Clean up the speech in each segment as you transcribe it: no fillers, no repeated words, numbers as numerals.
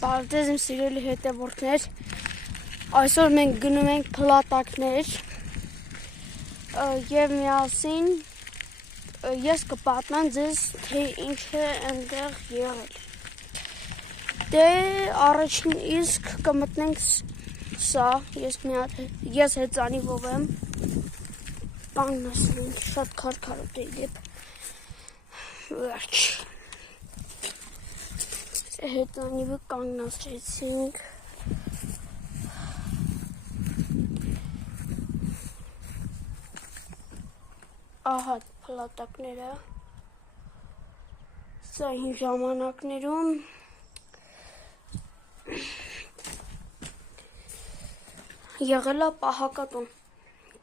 Բարդեզ իմ սիրելի հետևորդներ, այսօր մենք գնում ենք փլատակներ և միասին ես կպատմեմ ձեզ, թե ինչ է այնտեղ եղել։ Դե առաջին իսկ կմտնենք սա, ես հեծանիվով եմ, կանգնեցնենք, շատ քարքարոտ է իդեպ, վերջ։ Հետանիվը կանգնացրեցինք, ահա փլատակները, սա հին ժամանակներում եղել է պահակատուն,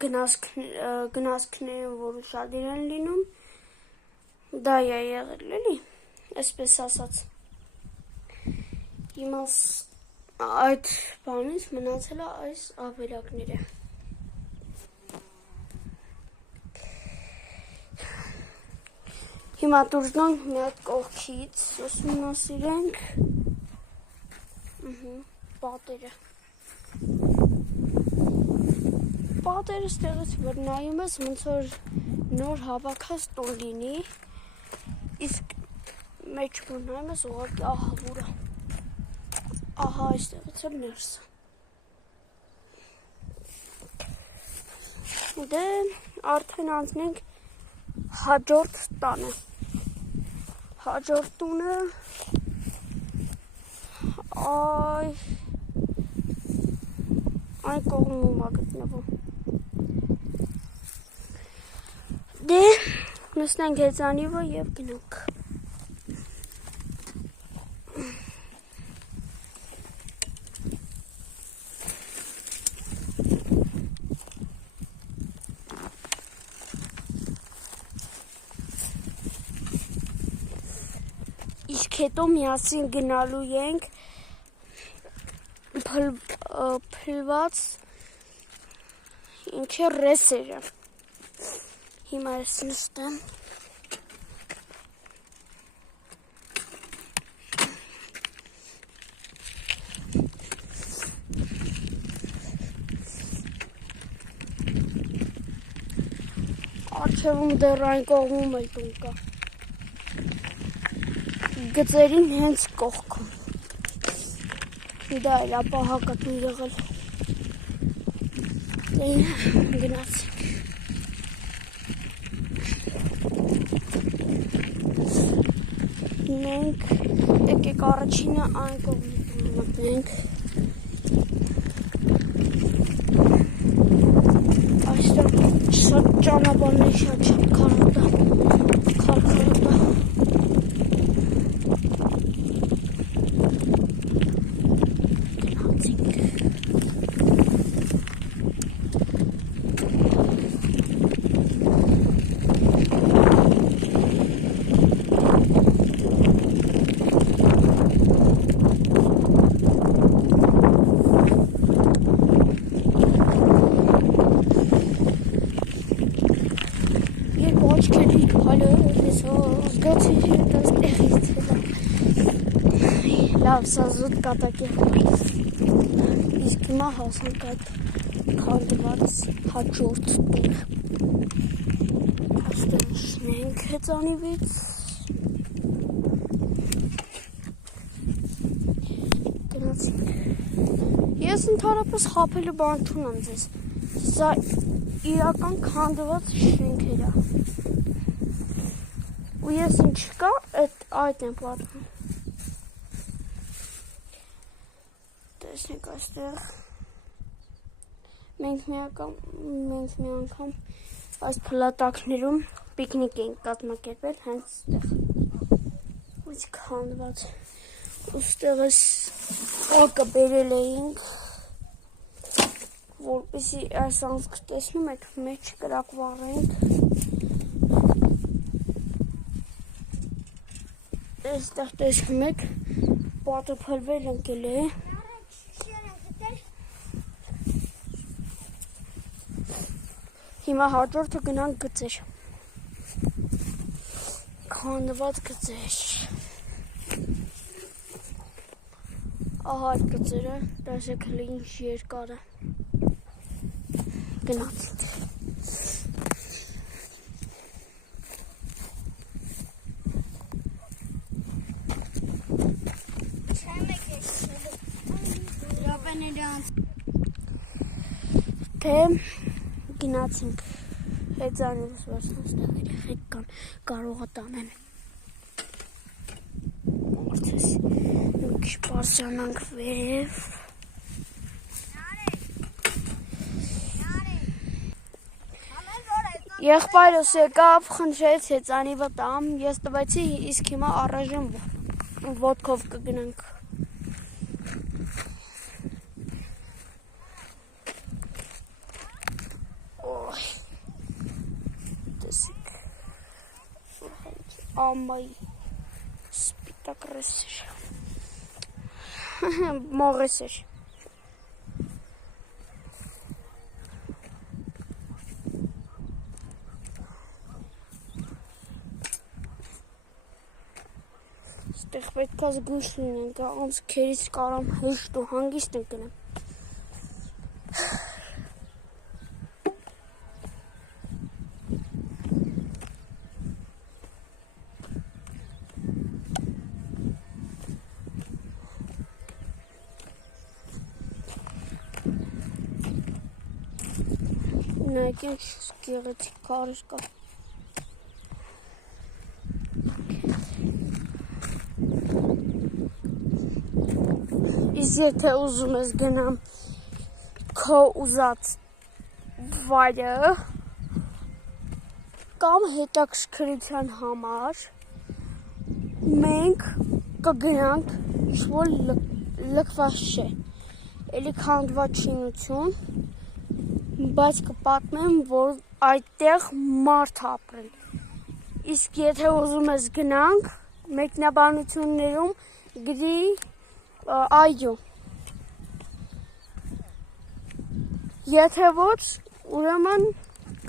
գնացքները, որ ուշադիր են լինում, դա է եղել էլի, այսպես ասած։ Հիմա այդ բանից մնացել է այս ավերակները։ Հիմա դուրս գանք մի հատ կողքից, ուսումնասիրենք պատերը։ Պատերը ստեղից որ նայում ես, ոնց որ նոր հավաքած տուն լինի, իսկ մեջ որ նայում ես, ուղղակի ահավոր է։ Ահա այստեղից էլ ներսը։ Դե արդեն անցնենք հաջորդ տանը։ Հաջորդ տունը այն կողմում է գտնվում։ Դե նստենք հեծանիվը և գնանք։ Իսկ հետո միասին գնալու ենք փլված ինչի ռեսերը։ Հիմա ես նստեմ։ Առջևում դեռ այն կողմում էլ տուն կա։ Գծերին հենց կողքում։ Դա էլ ապահակատուն եղել։ Գնացինք։ Մենք եկեք առաջինը այն կողմից մտնենք։ Այստեղ շատ ճանապարհներ շատ քարքարոտ է։ Լավ, սա զուտ կատակ է, իսկ հիմա հասանք այդ քանդված հաջորդ տուն։ Այստեղ նշնենք հեծանիվից, գնացինք։ Ես ընդհանրապես խաբելու բան չունեմ ձեզ, սա իրական քանդված շենքեր է, ու ես ինչ կա, այդ եմ պատմում։ Տեսնեք այստեղ մենք մի անգամ այս փլատակներում պիկնիկ ենք կազմակերպել հենց այստեղ ու քանդված ուստեղ այս ակը բերել էինք որպեսզի այս անցքը տեսնում եք մեջ կրակ վառենք այստեղ տեսնում եք պատը փլվել ընկել է Հիմա հաջորդը գնանք գծեր, քանդված գծեր, Ահա այդ գծերը, տեսեք հենց ինչ երկար է։ Գնացինք։ Թե գնացինք հեծանիրս վարսանստեղ երեխեք կան կարող է տանեն մարդես մի քիչ պարզանանք վերև եղբայրս եկավ խնդրեց հեծանիվը տամ ես տվեցի իսկ հիմա առայժմ ոտքով կգնանք Ամայի սպիտակ ռեսեր մողեսեր Ստեղ պետք է զգույշ լինենք անց քերից կարամ հեշտ ու հանգիստ ընկնեմ Նայեք ինչ գեղեցիկ քարեր կա Իսկ եթե ուզում ես գնամ քո ուզած վայրը կամ հետաքրքրության համար մենք կգնանք ինչ-որ լքված չէ էլի քանդված շինություն բայց կպատմեմ, որ այդտեղ մարդ ապրել Իսկ եթե ուզում ես գնանք մեկնաբանություններում գրի այո Եթե ոչ, ուրեմն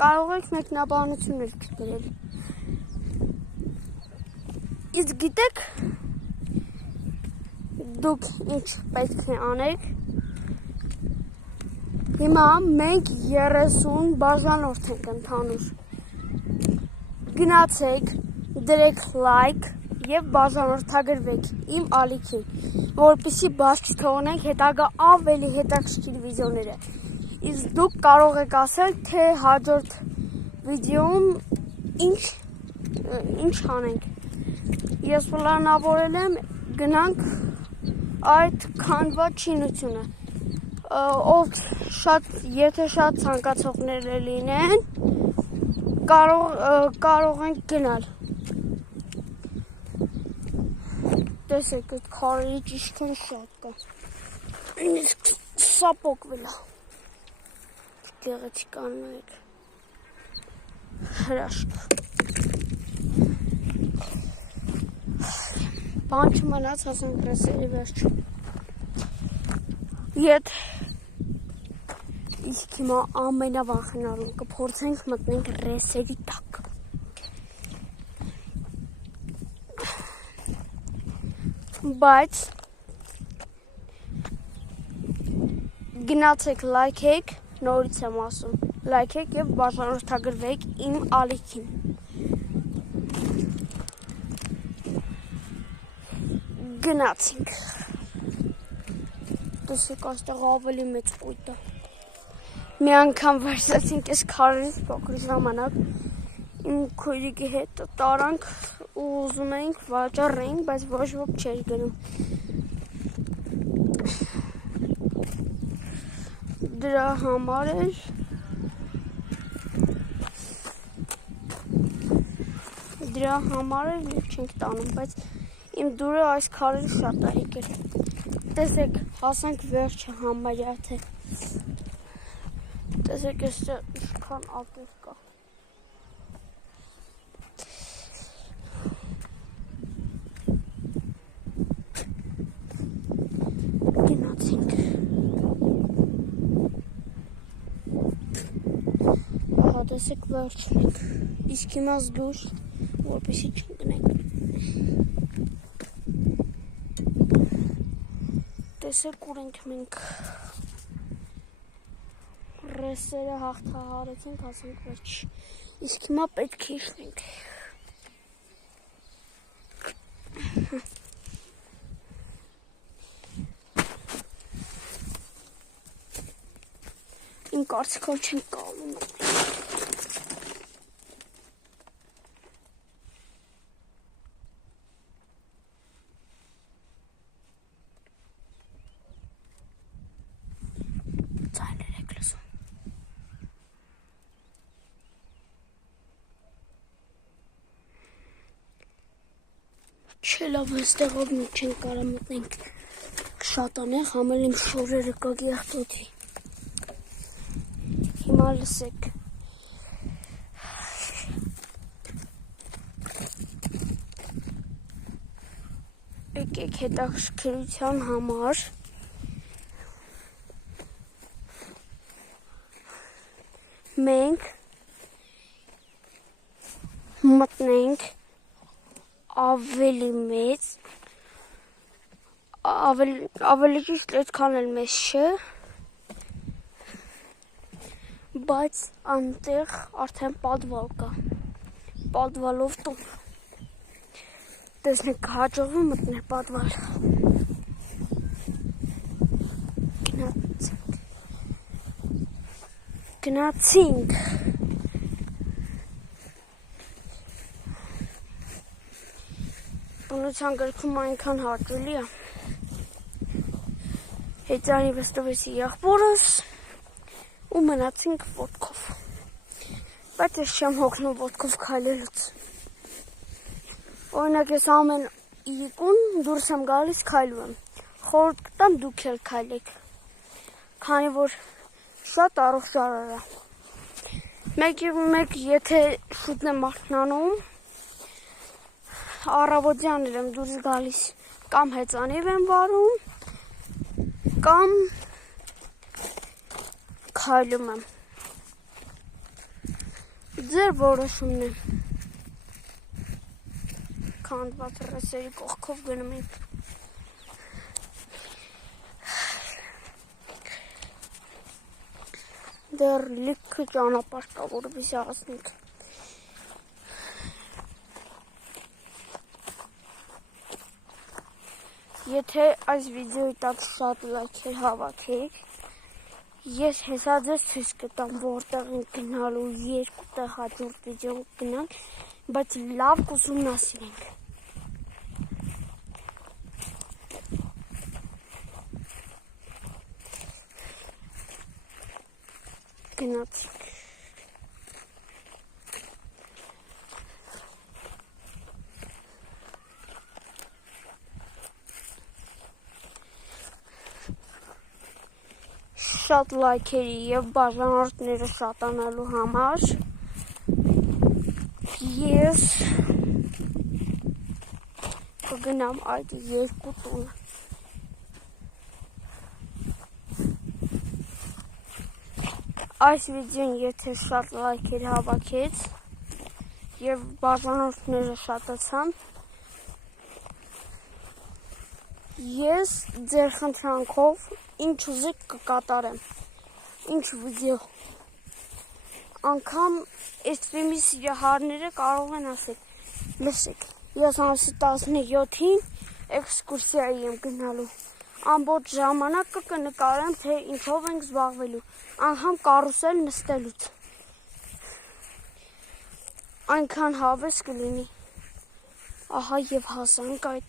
կարող եք մեկնաբանություններ գրել Իսկ գիտեք դուք ինչ պետք է անեք Հիմա մենք 30 բաժանորդ ենք ընդհանուր Գնացեք, դրեք լայք և բաժանորդագրվեք իմ ալիքին, որպեսզի բաց թողնենք հետագա ավելի հետաքրքիր վիդեոները Իսկ դուք կարող եք ասել, թե հաջորդ վիդեոում ինչ անենք Ես պլանավորել եմ գնանք այդ քանդված շինությունը Եթե շատ ցանկացողներ լինեն, կարող ենք գնալ Տեսեք, այդ քարերի ճիշքն շատ կա Իսկ սա պոկվել է Գեղեցիկ աննայեք Հրաշք Բան չմնաց, հասանք ռեսերի վերջը Իսկ հիմա ամենավախենալուն կփորձենք մտնենք ռեսերի տակ Բայց գնացեք լայքեք, նորից եմ ասում Լայքեք և բաժանորդագրվեք իմ ալիքին Գնացինք Տեսեք այստեղ ավելի մեծ կույտ է Մի անգամ վերցրեցինք այս քարերից փոքր ժամանակ Իմ քույրիկի հետ տարանք ու ուզում էինք վաճառեինք, բայց ոչ ոք չէր գնում Դրա համար էր և չենք տանում, բայց իմ դուրը այս քարերը շատ է եկել Տեսեք, հասանք վերջը համարյա թե Տեսեք, այստեղ ինչքան ակեր կա Գնացինք Ահա, տեսեք, վերջն ենք Իսկ հիմա զգույշ, որպեսզի չընկնենք տեսեք ուր ենք մենք ռեսերը հաղթահարեցինք, հասանք վերջ, իսկ հիմա պետք է իշխնենք։ Իմ կարծիքով չենք կարողանում։ Ձայներ եք լսում։ Չէ, լավ, այստեղով մենք չենք կարող մտնենք շատանեղ, համել իմ շորերը կգեղտոթի։ Հիմա լսեք։ Եկեք հետաքրքրության համար մենք մտնենք ավելի մեծ, ավելի ճիշտ այդքան էլ մեծ չէ, բայց անտեղ արդեն պատվալ կա, պատվալով տուն, տեսնեք հաջողվում մտնել պատվալ, գնացինք, բնության գրքում այնքան հաճելի է, հետանի վստվեցի եղբորս ու մնացինք ոտքով, բայց ես չեմ հոգնում ոտքով քայլելուց, օրինակ ես ամեն իրիկուն դուրս եմ գալիս քայլում եմ, խորհուրդ կտամ դուք էլ քայլեք, քանի որ շատ առողջարար է, մեկ եթե շուտն եմ արթնանում, առավոտյաներ եմ դուրս գալիս, կամ հեծանիվ եմ վարում, կամ քայլում եմ, ձեր որոշումն է, քանդված ռեսերի կողքով գնում ենք, դեռ լիքը ճանապարհ կա, որովհետեւ հասնենք։ Եթե այս վիդեոյի տակ շատ լայքեր հավաքեք, ես հեսա ձեզ ցույց կտամ, որտեղ ենք գնալու, երկու տեղ հաջորդ վիդեո գնանք, բայց լավ կուսումնասիրենք։ Գնացինք։ Շատ լայքերի և բաժանորդները շատանալու համար ես կգնամ այդ երկու տունը։ Այս վիդեոն եթե շատ լայքեր հավաքեց և բաժանորդները շատացան, ես ձեր խնդրանքով ինչ ուզեք կկատարեմ, ինչ վիդեո, անգամ այս ֆիլմի սիրահարները կարող են ասել, լսեք, ես ամսի 17-ին էքսկուրսիայի եմ գնալու, ամբողջ ժամանակը կնկարեմ, թե ինչով ենք զբաղվելու, անգամ կարուսել նստելուց, այնքան հավես կլինի, ահա և հասանք այդ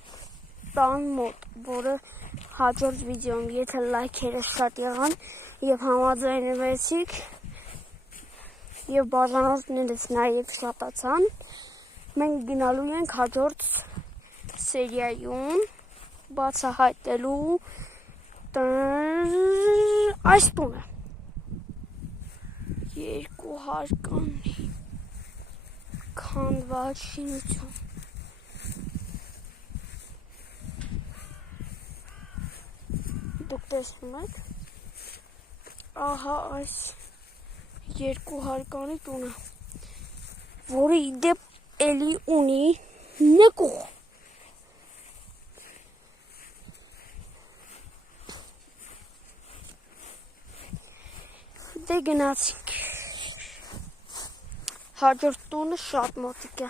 տան մոտ, որը հաջորդ վիդեոում, եթե լայքերը շատ եղան և համաձայնվեցիք և բաժանորդներս նաև շատացան, մենք գնալու ենք հաջորդ սերիայում բացահայտելու այս տունը 200-անի քանդված շինություն։ Դուք տեսնում եք, ահա այս 200-անի տունը, որը իդեպ էլի ունի նկուղ։ Դե գնացինք։ Հաջորդ տունը շատ մոտիկ է։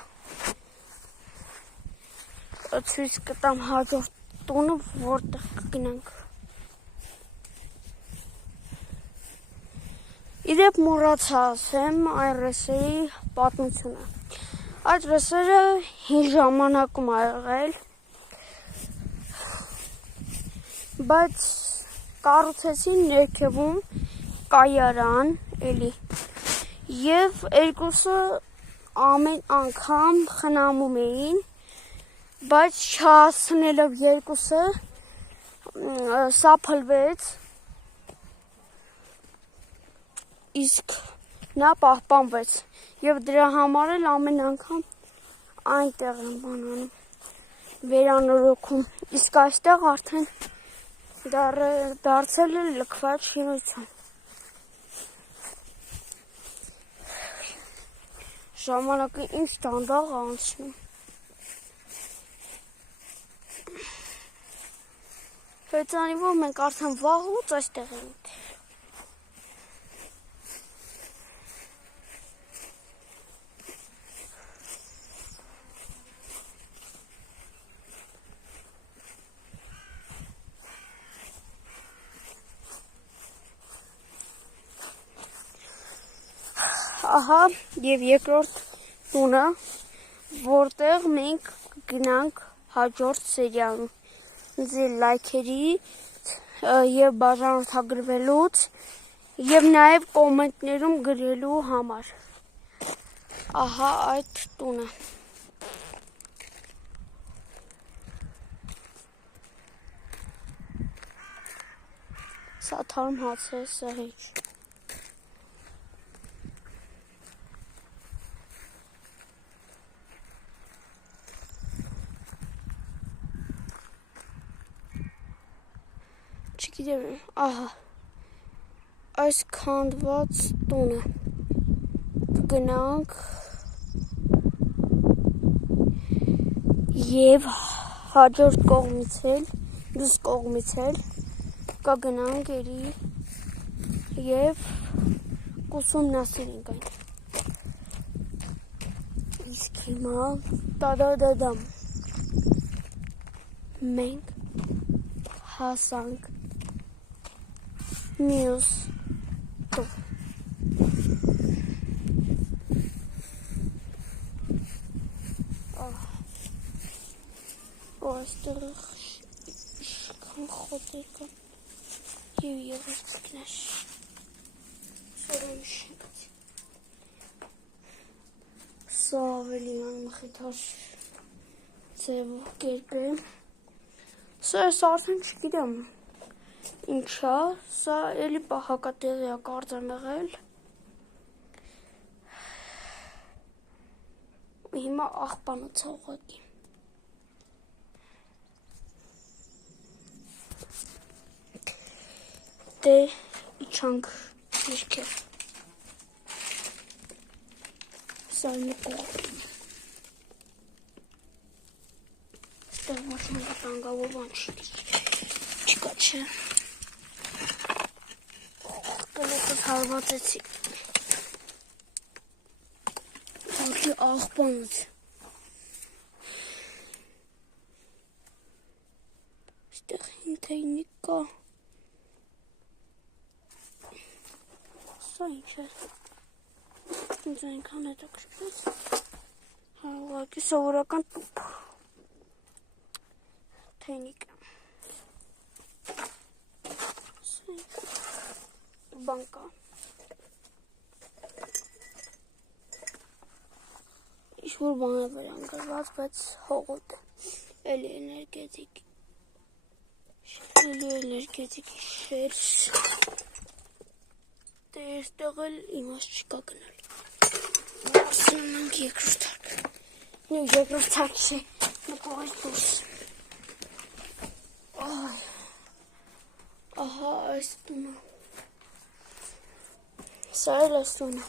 Ցույց կտամ հաջորդ տունը, որտեղ կգնանք։ Իրեւ մոռացա ասեմ այն ռեսերի պատմությունը։ Այդ ռեսերը հին ժամանակում ա եղել, բայց կառուցեցին ներքևում կայարան էլի։ Եվ երկուսը ամեն անգամ խնամում էին, բայց չհասցնելով երկուսը սա փլվեց, իսկ նա պահպանվեց եւ դրա համար էլ ամեն անգամ այնտեղ են բանանում վերանորոգում, իսկ այստեղ արդեն դարձել է լքված շինություն։ Ժամանակը ինչ դանդաղ անցնում։ Հեծանի որ մենք արդեն վաղուց այստեղ ենք։ Ահա եւ երկրորդ տունը, որտեղ մենք գնանք հաջորդ սերիալում։ Ձեր լայքերի եւ բաժանորդագրվելուց եւ նաեւ կոմենտներում գրելու համար։ Ահա այդ տունը։ Սա թարմ հաց է, սա հեչ։ Չգիտեմ, ահա, այս քանդված տունը կգնանք եւ հաջորդ կողմից էլ, դուս կողմից էլ կգնանք երի եւ կուսումնասիրենք այն։ Իսկ հիմա տադադադամ մենք հասանք մյուս տուն։ Այստեղ իշխան խոտեր կան և եղերցիկներ։ Սորան շենքց։ Սա ավելի մանմխիթար ձևով կերպ է։ Սա ես արդեն չգիտեմ ինչա, սա էլի պահակատեղի է կարծեմ եղել։ Հիմա աղբանոց է ուղղակի։ Դե իջանք ներքև։ Սա մի կողմ։ Ստեղ ոչ մի վտանգավոր բան չկա, չէ։ Կլոտս հարվածեցի։ Ալի աղբանոց։ Ստեղ հին թեյնիկ կա։ Սա ինչ է։ Ինձ այնքան հետաքրքրեց։ Հա, ուղղակի սովորական տուփ։ Թեյնիկ։ Բան կա։ Ինչ-որ բան է վրան գրված, բայց հողոտ է։ Էլի էներգետիկ շերջ։ Դե այստեղ էլ իմաստ չկա գնալ։ Ասում ենք երկրորդ հարկ։ Նույն երկրորդ հարկ չէ, նկողից դուրս։ Ահա այս տունը։ Սա էլ այս տունը։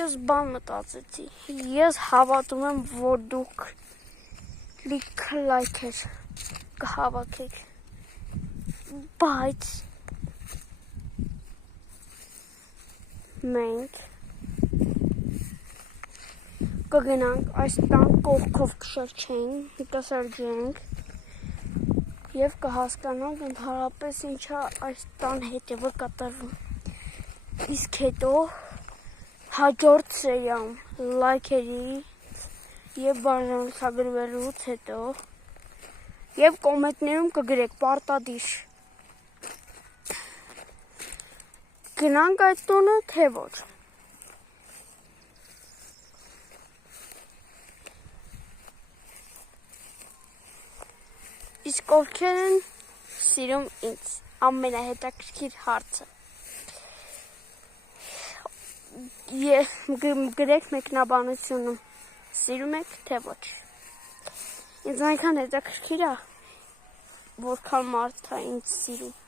Ես բան մտածեցի։ Ես հավատում եմ, որ դուք լիքը լայքեր կհավաքեք։ Բայց մենք կգնանք այս տան կողքով կշրջենք, կսրջենք և կհասկանանք ընդհանրապես ինչա այս տան հետևը կատարվում։ Իսկ հետո հաջորդ սերիայում լայքերի և բաժանորդագրվելուց հետո և կոմենտներում կգրեք պարտադիր գնանք այդ տունը, թե ոչ։ Իսկ ովքեր են սիրում ինձ, ամենահետաքրքիր հարցը։ Գրեք մեկնաբանությունը, սիրում եք, թե ոչ։ Ինձ այնքան հետաքրքիր է, որքան մարդ է ինձ սիրում։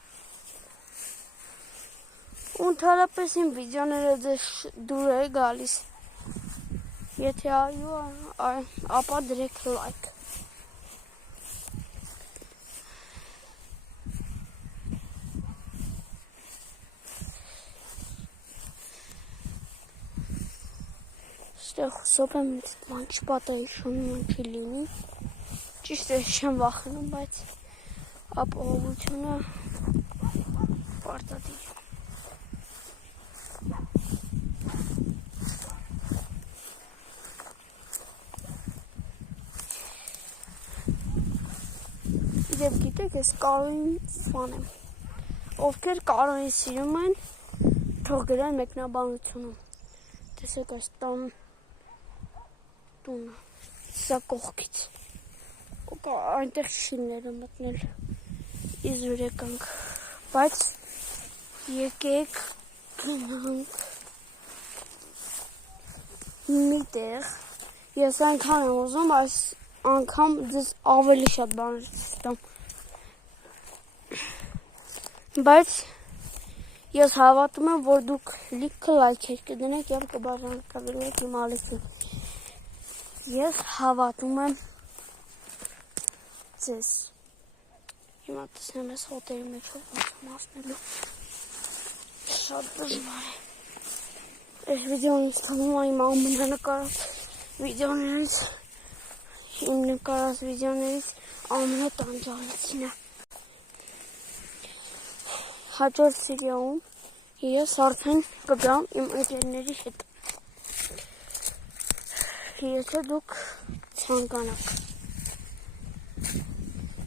Ու ընդհանրապես իմ վիդեոները դուր է գալիս։ Եթե այո, ապա դրեք լայք։ Ստեղ հուսով եմ ման չպատահի շունման չի լինի։ Ճիշտ է չեմ վախենում, բայց ապահովությունը պարտադիր։ Եվ գիտեք, ես Կարոյին ֆան եմ։ Ովքեր Կարոյին սիրում են, թող գրեն մեկնաբանությունում։ Տեսեք այս տունը, սա կողքից։ Այնտեղ շինները մտնել իզուր եկանք, բայց եկեք գնանք միտեղ, ես այնքան եմ ուզում, այս անգամ ձեզ ավելի շատ բաներ ստամ, բայց ես հավատում եմ, որ դուք լիքը լայքեր կդնեք և կբաժանորդագրվեք իմ ալիքին։ Ես հավատում եմ ձեզ։ Հիմա տեսնեմ ես հոտերի մեջով ոնց մասնելու։ Շատ դժվար է։ Այս վիդեոն ինձ թվում է իմ ամենանկարած վիդեոներից, իմ նկարած վիդեոներից ամենատանջալիցին է։ Հաջորդ սերիայում ես արդեն կգամ իմ ընկերների հետ։ Եթե դուք ցանկանաք,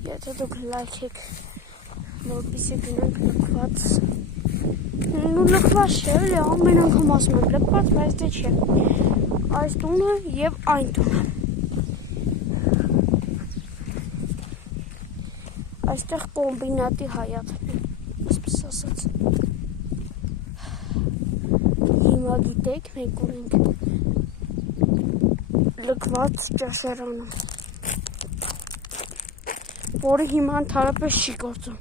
եթե դուք լայքեք, որպեսզի գնանք լքված, ու լքված չէ, էլի ամեն անգամ ասում եմ լքված, բայց դե չէ, այս տունը և այն տունը։ Այստեղ կոմբինատի հայաթն է, այսպես ասած։ Հիմա գիտեք, մենք ունենք լքված ճաշարանը, որը հիմա ընդհանրապես չի գործում։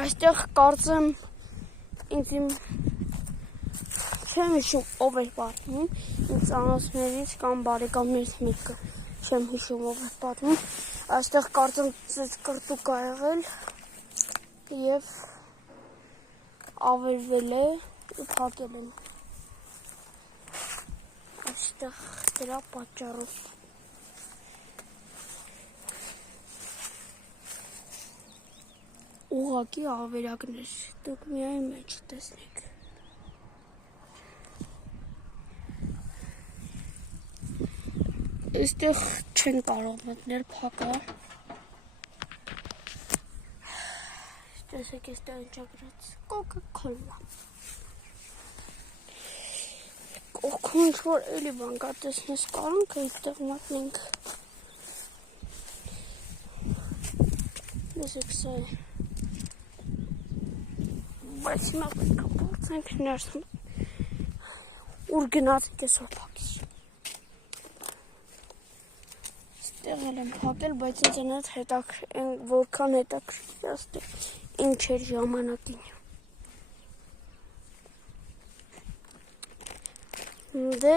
Այստեղ կարծեմ ինձ չեմ հիշում ով էր պատմում, ինձ ծանոթներից կամ բարեկամներից մեկը չեմ հիշում ով էր պատմում, այստեղ կարծեմ կրտուկ ա եղել և ավերվել է ու փակել են։ Այստեղ դրա պատճառով։ Ուղղակի ավերակներ, դուք միայն մեջ տեսնեք։ Այստեղ չեն կարող մտնել փակա։ Տեսեք այստեղ ինչա գրած Coca-Cola։ Կողքում ինչ-որ էլի բան կա, տեսնես կարանք այստեղ մտնենք։ Տեսեք սա է։ Բայց հիմա պետք է փորձենք ներս ուր գնացինք այսօր փակից։ Ստեղ էլ եմ փակել, բայց ինձ որքան հետաքրքիր է ստեղ ինչ էր ժամանակին։ Դե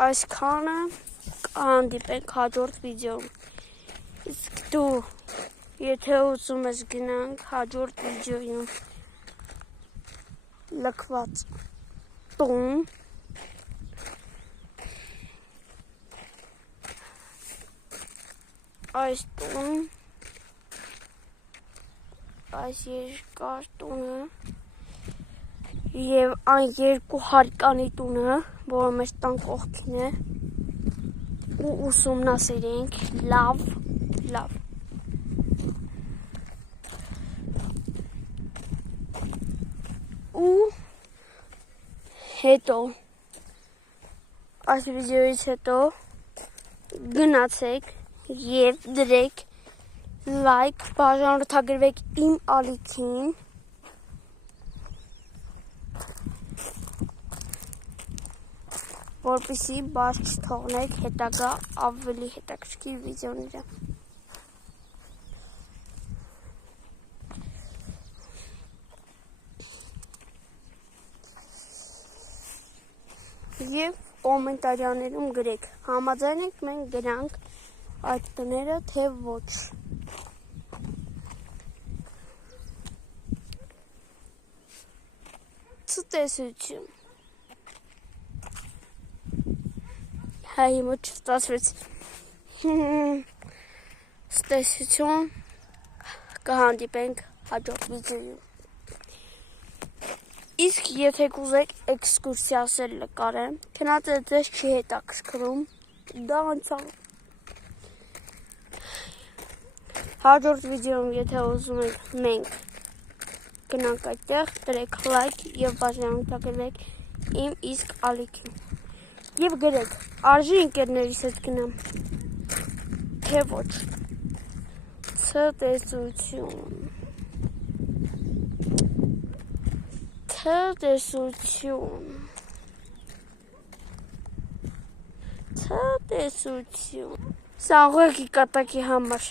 այսքանը կհանդիպենք հաջորդ վիդեոում։ Իսկ դու եթե ուզում ես գնանք հաջորդ վիդեոյում լքված տուն, այս տուն, այս երկար տունը և այն երկու հարկանի տունը, որը մեր տան կողքին է, ու ուսումնասիրենք լավ։ Ու հետո այս վիդեոից հետո գնացեք և դրեք լայք, բաժանորդագրվեք իմ ալիքին, որպեսզի բաց չթողնեք հետագա ավելի հետաքրքիր վիդեոները։ Եվ կոմենտարիաներում գրեք, համաձայն եք մենք գրանք այդ տները, թե ոչ։ Ցտեսություն։ Հայ մոտ չստացվեց։ Ցտեսություն, կհանդիպենք հաջորդ վիդեոյում։ Իսկ եթե կուզեք էքսկուրսիա ասել նկարեմ, քնածը ձեզ չի հետաքրքրում, դա անցավ։ Հաջորդ վիդեոում, եթե ուզում եք մենք գնանք այդտեղ, դրեք լայք և բաժանորդագրվեք իմ իսկ ալիքին։ Եվ գրեք, արժի ընկերներիս հետ գնամ, թե ոչ։ Ցտեսություն։ Ցտեսություն։ Սա ուղղակի կատակի համար։